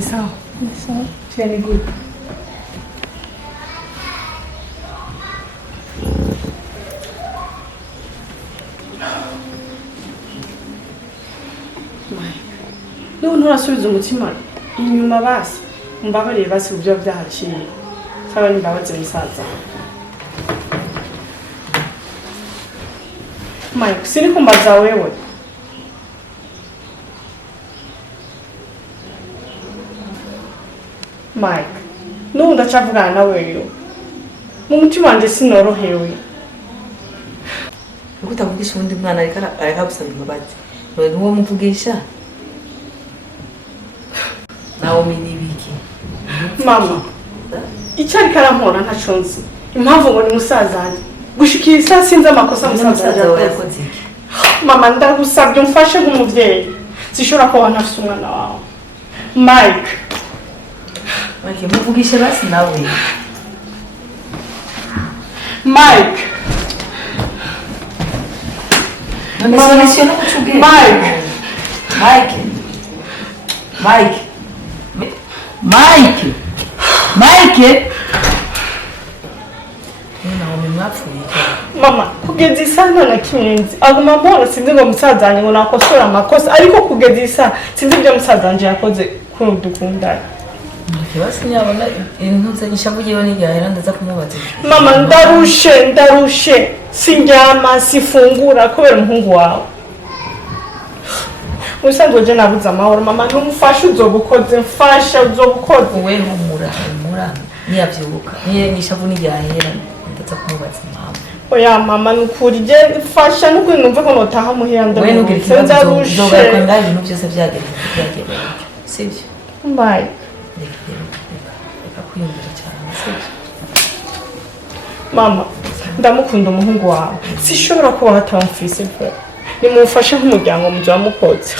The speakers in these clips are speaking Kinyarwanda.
sawa. Sawa. Very good. Leo nturasubiza umutima inyuma basi. Mbabarire basi ubyo byahaciye. Sawa nimbabaze musaza. Mike, siri kumbaza wewe. Mike, nubu ndacavugana na wewe. Mu mutima wanje sinorohewe. Ukutavugisha undi mwana areka gusaba imbabazi. None uwo muvugisha? Nawo minibiki. Mama, icyari karampora ntacunzi. Impamvu ngo ni musazanje. Gushikira sinzi amakosa musazanje yakoze. Mama ndagusabye umfashe nk'umuvyeyi. Sishobora ko wanafise umwana wawe. Mike. Mike, muvugisha basi nawe. Mike. Mike. Mike. Mike. Mike. Mike. Mama, kugeza isana na kimenzi. Aguma mbona sinzi ngo musazanje ngo nakosora amakosa ariko kugeza isa sinzi ibyo musazanje yakoze kuri dukundana. Basi nyabona intuze nishavugiyeho n'igahera ndaza kumubaza. Mama ndarushe sinjyama sifungura kubera umuhungu wawe. Usanzwe je nabuze amahoro mama numufasha uzobukoze mfasha uzobukoze we humura niyavyuka niye nishavu n'igahera ndaza kumubaza mama. Oya mama nukuri je fasha nuko numva ko notaha muhiyanda. We nugire ikibazo uzogaruka ngaho ibintu byose byagenda. Sivyo? Bye. Mama, ndamukunda umuhungu wawe. Sishobora kuba hatamufise pe. Nimufashe nk'umuryango mujya mukoze.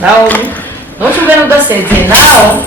Now, don't you get the setting now.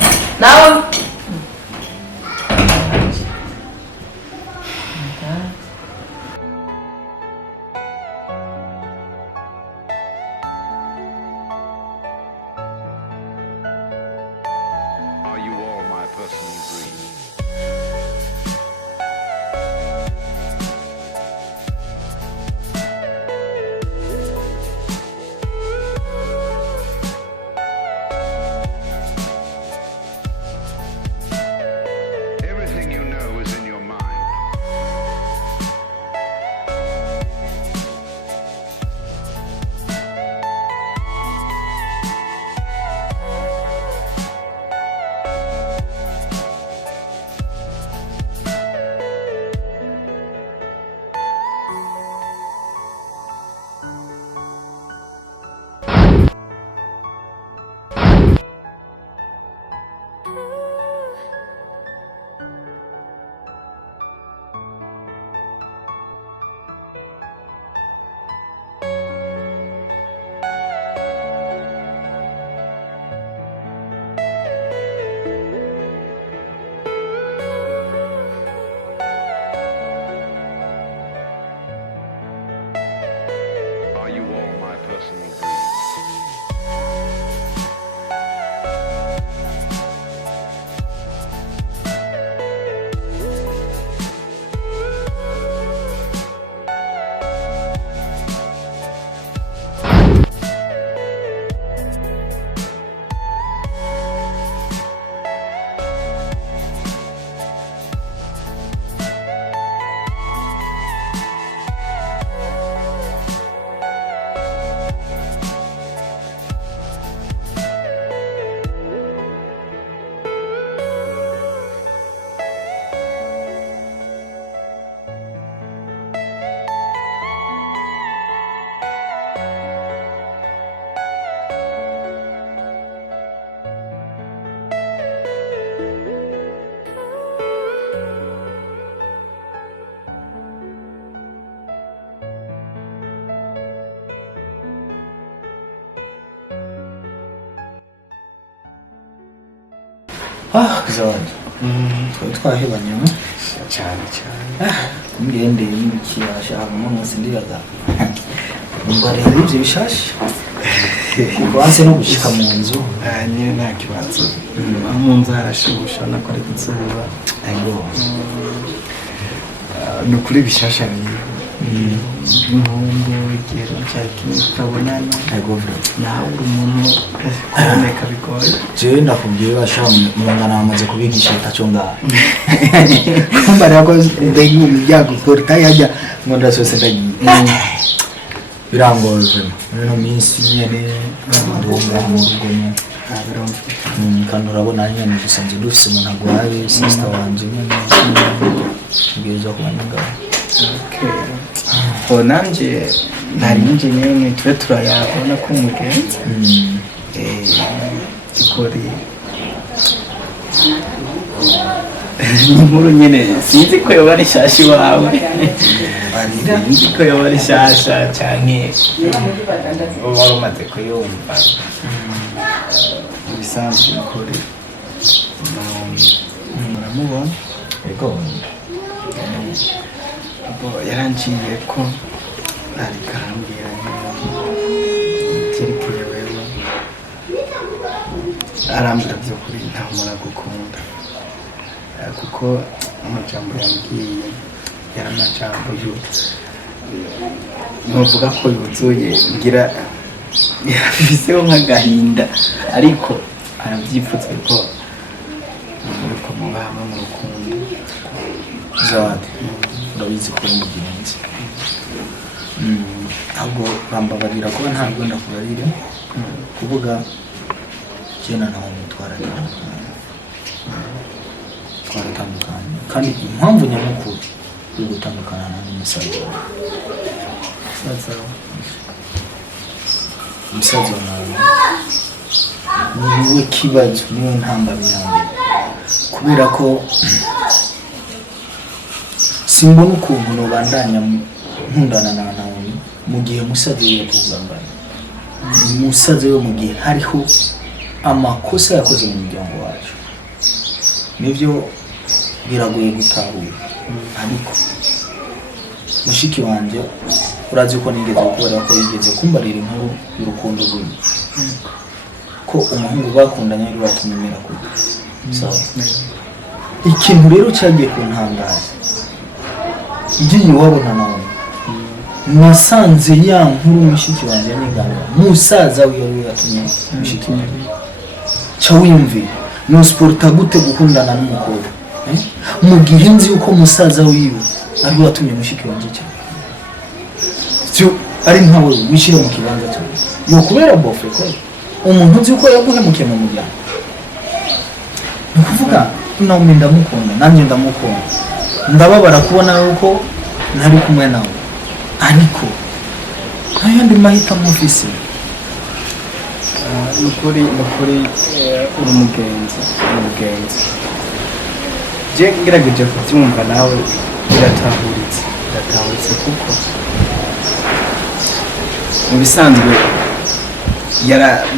그래서 twahebanye cyane ngende y'iki ashaka umuntu sindigaga mbare hari ibyo bishasha kwanse no gushika mu nzu nyine nta kibazo mu nzu harashusha nako ari kuzuba ego ni ukuri bishasha n'umuhungu igero cyaki utabonana ego nawe uri umuntu kuboneka bigoye jewe ndakubwiye bashamu mwangana bamaze kubigisha itaco ngaha kumba rako ndegi mu miryango porta yajya ngo ndasose ndagiye birangoye no minsi nyene ndonga mu rugo nyene kandi urabona nyene dusanze dufise umuntu agwaye sister wanje nyene ngeza kubanyanga nanje ntari nje nyene tube turayabona ko umugenzi ikori inkuru nyene sinzi ko yoba ari shashi wawe sinzi ko yoba ari shasha canke uba umaze kuyumva ibisanzwe ikori muramubona ego yarangiye ko ariko arambwira byerekeye wewe arambwira by'ukuri ntaho muragukunda kuko amajambo yambwiye yari amajambo ntuvuga ko yuzuye ngira yabiseho nk'agahinda ariko arabyipfutse ko muriko muba hamwe mu rukundo zawadi urabizi ko uri mugenzi ntabwo bambabarira kuba ntabwo ndakubarire kuvuga jena nawe twaratandukanye kandi impamvu nyamukuru yo gutandukana n'umusaza wawe niwe kibazo niwe ntambamira mbere kubera ko simbona ukuntu nobandanya nkundana nawe mu gihe musaza we yatuzangana musaza we mu gihe hariho amakosa yakoze mu muryango wacu nivyo biragoye gutahura ariko mushiki wanje urazi ko nigeze gukora ko yigeze kumbarira inkuru y'urukundo rwe ko umuhungu bakundanye ari batumemera ko sawa ikintu rero cyagiye kuntangaza ngiye wabona nawe nasanze ya nkuru mushiki wanje n'ingano musaza wiwe yatumye mushiki wanje cyawimvi no sporta gute gukundana n'umukobwa mu gihe nzi uko musaza wiwe ari watumye mushiki wanje cyane cyo ari nkawe wishira mu kibanza cyo yo kubera bofe ko umuntu nzi uko yaguhemukiye mu muryango ni kuvuga nawe ndamukunda nanjye ndamukunda ndababara kubona yuko ntari kumwe nawe ariko ayandi mahitamo mfise nukuri uri umugenzi je ngerageje kubyumva nawe biratahuritse kuko mu bisanzwe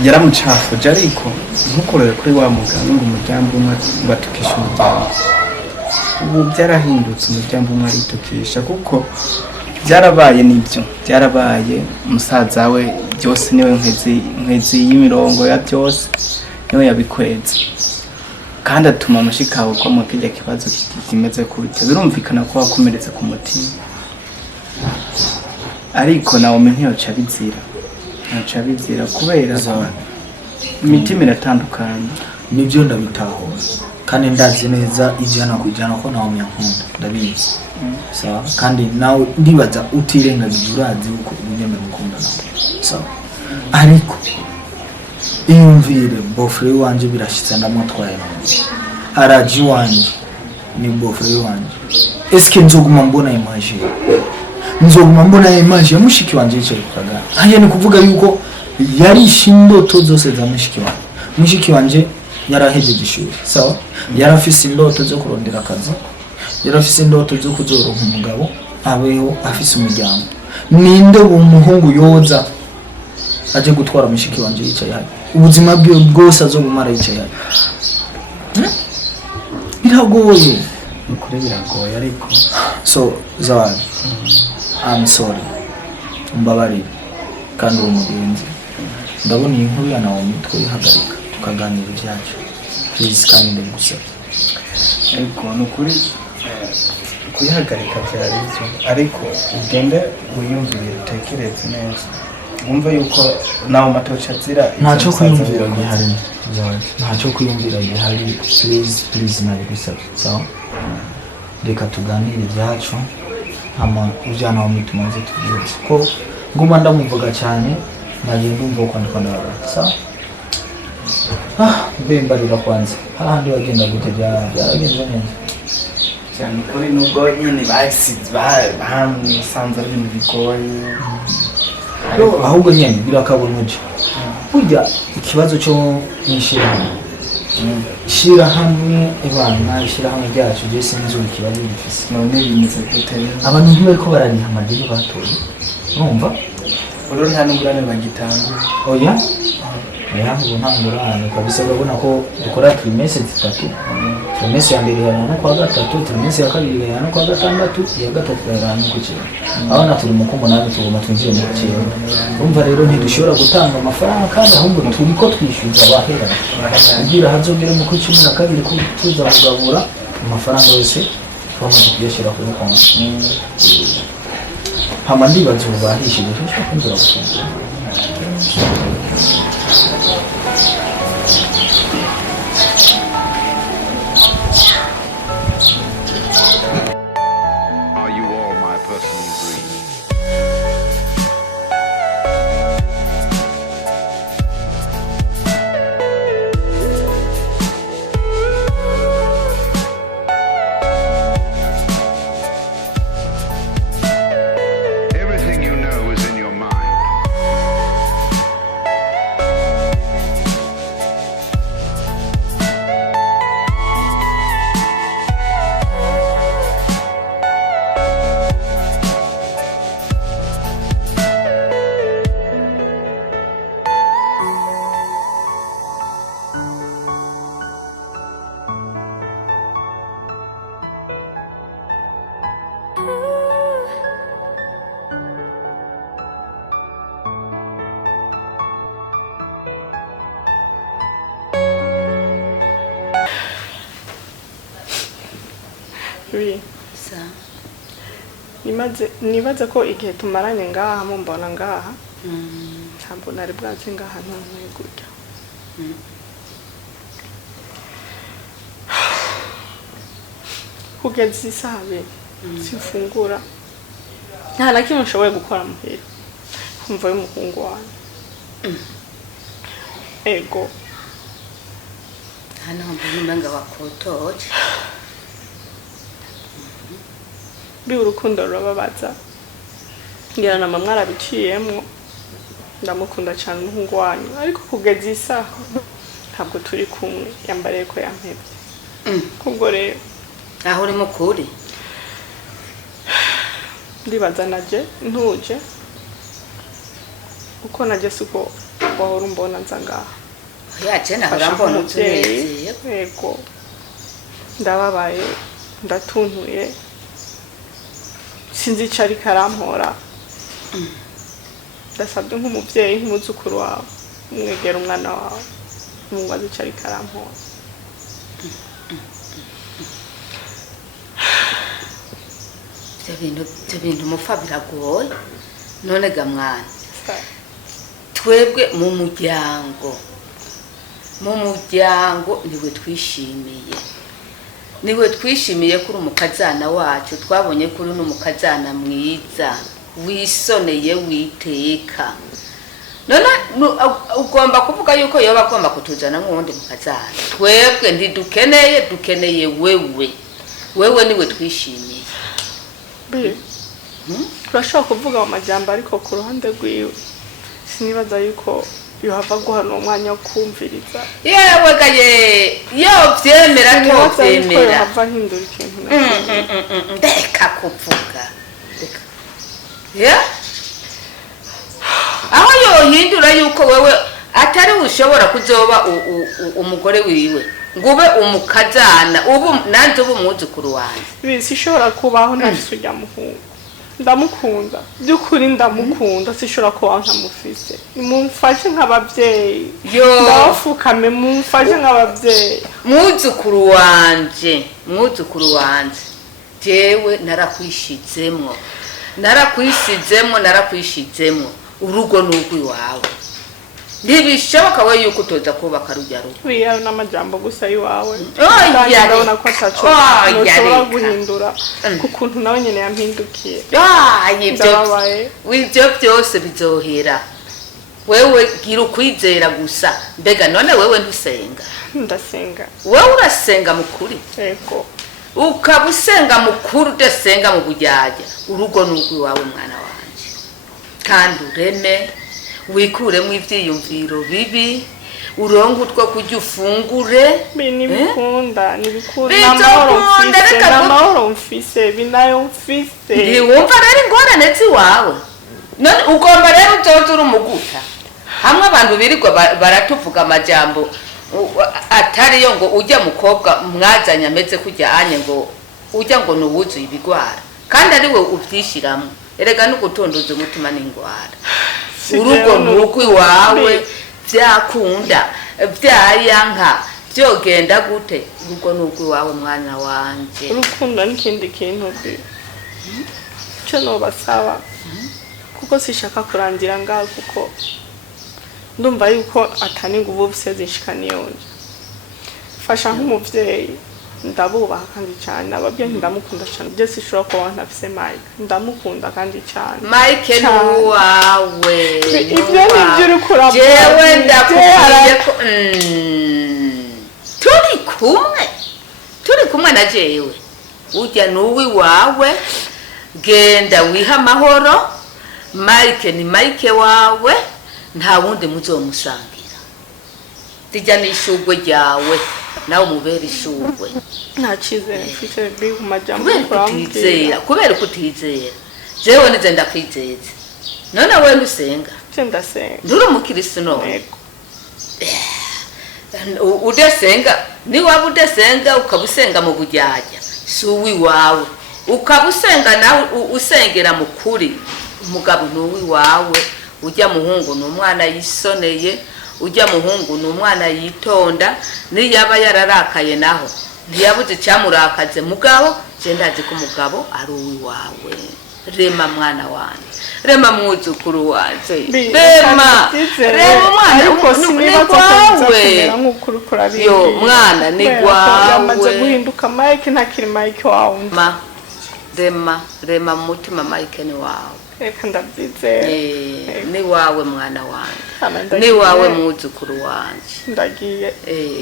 yaramucafuje ariko ntukorere kuri wa muganga ngo umuryango umwe batukisha umuryango ubu byarahindutse umuryango umwe aritukisha kuko byarabaye nibyo byarabaye umusaza we byose niwe nkwezi y'imirongo ya byose niwe yabikweza kandi atuma mushikawe ko mu kijya kibazo kimeze gutya birumvikana ko wakomeretse ku mutima ariko nawe ntiyoca bizira kubera imitima iratandukanye nibyo ndabitahura kandi ndazi neza ijana kujana ko nawe myankunda ndabizi sawa kandi nawe ndibaza utirengagije urazi uko unyemera mukunda nawe sawa ariko iyumvire bofre wanje birashitse ndamutwaye nawe araji wanje ni bofre wanje eske nzoguma mbona image ya mushiki wanje yicaye kukaga haya ni kuvuga yuko yarishe indoto zose za mushiki wanje yarahejeje ishuri sawa yarafise indoto zo kurondera akazi yarafise indoto zo kuzoronka umugabo abeho afise umuryango ninde umuhungu yoza aje gutwara mushiki wanje yicaye hano ubuzima bwe bwose azobumara yicaye hano biragoye nukuri biragoye ariko so Zawadi I'm sorry mbabarira kandi uri umugenzi ndabona iyi nkuru ya Naomi twihagarika tukaganira ibyacu please kandi ndagusaba ariko nukuri kuyihagarika byari byo ariko ugende wiyumvire utekereze neza wumva yuko nawe matocha azira ntacyo kwiyumvira gihari ntacyo kwiyumvira gihari please nabigusaba sawa reka tuganire ibyacu hama ujyana wa tumaze tubyutse ko nguma ndamuvuga cyane nagiye ndumva uko ndikondara sawa bembarira kwanza hahandi wagenda gute byaragenze neza cyane kuri nubwo nyine bamusanze ari ibintu bigoye ahubwo nyine birakabona uje burya ikibazo cyo ishyirahamwe ibana ishyirahamwe ryacu je sinzi ikibazo gifise none bimeze gute abantu ntibariko barariha amadini batoye urumva uru nta n'ingurane bagitanga oya ubu nta ngurane kabisa urabona ko dukora trimestre zitatu trimestre ya mbere yana no kwa gatatu trimestre ya kabiri yana no kwa gatandatu iya gatatu yana no ku cyenda abana turi mu kumunani tugomba twinjire mu cyenda urumva rero ntidushobora gutanga amafaranga kandi ahubwo turi ko twishyuza abahera kugira hazogere mu kwa 12 ko tuza kugabura amafaranga yose twamaze kuyashyira kuri konti hama ndibaza ubahishije cyo kunzura gufungura Are you all my personal dreams? Everything you know is in your mind. Oui. sa nibaze ko igihe tumaranye ngaha mumbona ngaha ntabwo nari bwazi ngaha none gutya kugeza isabe sifungura nta na kimwe nshoboye gukora muhira kumva y'umuhungu wanjye ego hano mbona umenga wakotoje bi urukundo rurababaza ngira na mama arabiciyemo ndamukunda cyane umuhungu wanyu ariko kugeza isaha ntabwo turi kumwe yambariye ko yampebye kubwo rero aho uri mukuri ndibaza naje ntuje uko naje suko wahora umbona nza ngaha yaje naho urambona utunezeye yego ndababaye ndatuntuye sinzi icyo ariko arampora ndasabye nk'umubyeyi nk'umuzukuru wawe umwegera umwana wawe umubaze icyo ariko arampora ibyo bintu umupfa biragoye none ga mwana twebwe mu muryango niwe twishimiye kuri umukazana wacu twabonye kuri n'umukazana mwiza wisoneye witeka none ugomba kuvuga yuko yoba agomba kutuzana nk'uwundi mukazana twebwe dukeneye wewe niwe twishimiye turashobora kuvuga mu majyamba ariko ku ruhande rwiwe sinibaza yuko yohava guhana umwanya wo kumviriza yewe gaye yo byemera tobyemera yohava ahindura ikintu ndeka kuvuga aho yohindura yuko wewe atari ushobora kuzoba umugore wiwe ngube umukazana ubu nanze ubu umwuzukuru wanjye bisi ishobora kubaho ntafise ujya muhungu ndamukunda by'ukuri ndamukunda sishobora kuba nkamufise mumfashe nk'ababyeyi ndabafukame mumfashe nk'ababyeyi mwuzukuru wanje jewe narakwishizemwo urugo n'urw'iwawe ntibishoboka we yuko utoza kubaka rujya rugo wiyawe n'amajambo gusa iwawe ndabona ko ataco ntushobora guhindura kukuntu nawe nyene yampindukiye ibyo byose bizohera wewe gira ukwizera gusa mbega none wewe ntusenga ndasenga wewe urasenga mukuri yego ukaba usenga mukuru udasenga mu bujyajya urugo n'urw'iwawe mwana wanje kandi ureme wikuremo ivyiyumviro bibi urongo utwo kujya ufungure nibikunda n'amahoro mfise binayo mfise ntiwumva rero ingorane ziwawe none ugomba rero uzoza uri umuguta hamwe abantu birirwa baratuvuga amajambo atariyo ngo ujya mukobwa mwazanye ameze kujya anye ngo ujya ngo nuwuzuye ibigwara kandi ari we uvyishiramo erega n'ugutondoza umutima n'ingwara urugo n'urw'iwawe vyakunda vyayanka vyogenda gute urugo n'urw'iwawe mwana wanje urukundo n'ikindi kintu cyo nobasaba kuko sishaka kurangira ngaho kuko ndumva yuko atani nguvu zinshikaniye yonje fasha nk'umuvyeyi ndabubaha kandi cyane ababyeyi ndamukunda cyane byose ishobora kuba ntafise Mike ndamukunda kandi cyane Mike nuwawe ibyo nibyo uri kurabona jewe ndakubwiye ko turi kumwe na jewe ujya nuwi wawe genda wiha amahoro Mike ni Mike wawe nta wundi muzomusangira tijya n'ishugwe ryawe nawe umubera ishugwe nta cyizere mfite bigu majambo kubera kutizera jewe nize ndakwizeza none wewe ndusenga ndasenga nduri umukristo none udasenga ni waba udasenga ukabusenga mu bujyajya suwi wawe ukabusenga nawe usengera mukuri umugabo nuwi wawe ujya muhungu n'umwana yisoneye ujya muhungu n'umwana yitonda niyaba yararakaye naho ntiyabuze cyamurakaze mugabo ndazi ko umugabo ari uwi wawe rema mwana wanje rema mwuzukuru wanje rema umwana ariko siniba wawe yo mwana ni wawe yamaze guhinduka Mike ntakiri Mike wawe rema mutima Mike ni wawe reka ndabyizera ni wawe mwana wanje ni wawe mwuzukuru wanje ndagiye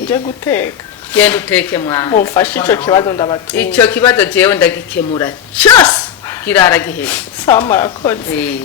nje guteka genda uteke mwana mumfashe icyo kibazo ndabatuye icyo kibazo jewe ndagikemura cyose kirara giheze sawa murakoze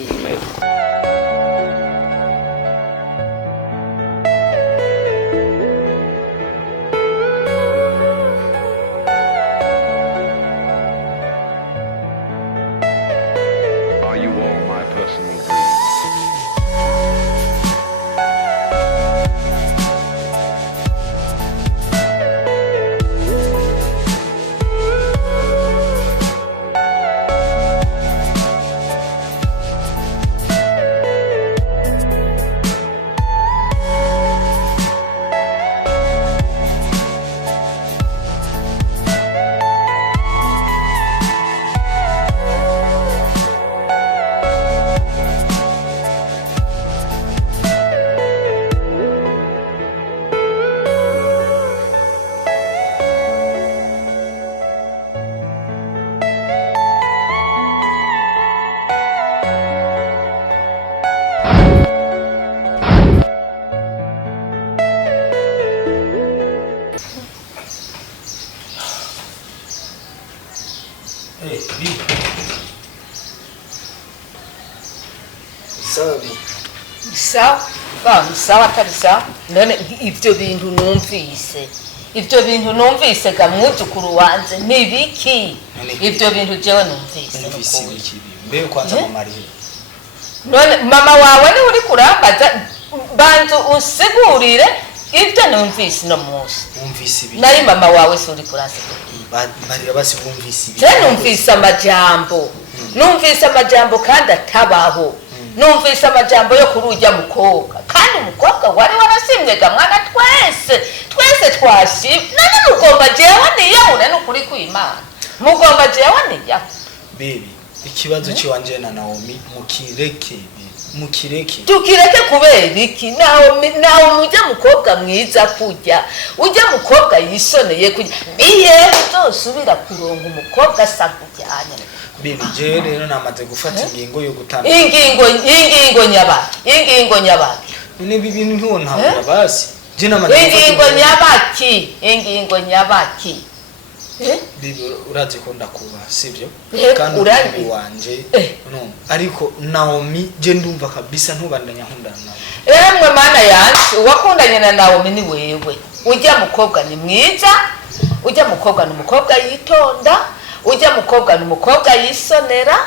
sawa atari sawa none ibyo bintu numvise ga mwuzukuru wanje nibiki ibyo bintu jewe numvise mbere kwanza mumarira none mama wawe ni uri kurambaza banzu usigurire ibyo numvise no munsi umvise ibi nari mama wawe si uri kurase barira basi umvise ibi je numvise amajambo numvise amajambo kandi atabaho numvise amajambo yo kurujya mukobwa kandi umukobwa wari warasimwega mwana twese twashimye none mugomba jewe niyahura n'ukuri kw'Imana mugomba jewe niyaho baby ikibazo cy'iwanje na Naomi mukireke tukireke kubera iki nawe mujya mukobwa mwiza kujya ujya mukobwa yisoneye kujya niye uzosubira kuronga umukobwa sakujyanye baby je rero namaze gufata ingingo yo gutanga ingingo nyabaki ni bibintu ntontabura basi je namaze ingingo nyabaki bibi urazi ko ndakuba sivyo kandi urazi wanje no ariko Naomi je ndumva kabisa ntubandanya nkundana nawe emwe mana yanjye wakundanye na Naomi ni wewe ujya mukobwa ni mwiza ujya mukobwa ni umukobwa yitonda ujya mukobwa ni umukobwa yisonera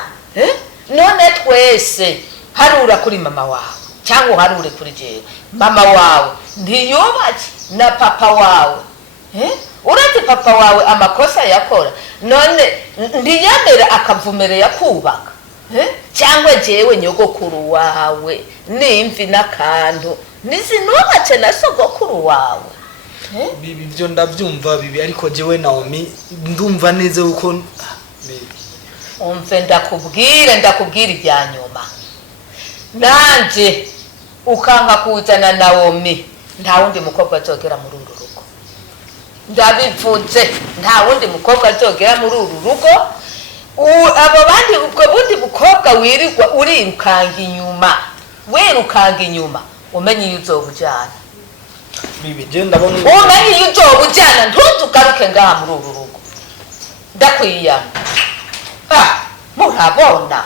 none twese harura kuri mama wawe cyangwa harure kuri jewe mama wawe ntiyubaje na papa wawe uretse papa wawe amakosa yakora none ntiyemera akavumerera kubaka cyangwa jewe nyogokuru wawe nimvi n'akantu nizinubace na sogokuru wawe bibi byo ndabyumva bibi ariko jewe Naomi ndumva neza uko umve ndakubwira ibya nyuma nanje ukanga kuzana Naomi nta wundi mukobwa azogera muri uru rugo ndabivuze nta wundi mukobwa azogera muri uru rugo abo bandi ubwo bundi mukobwa wirirwa wirukanga inyuma umenye iyo uzobujyana bibi je ndabona umenye iyo uzobujyana ntuzugaruke ngaha muri uru rugo ndakwiyana murabona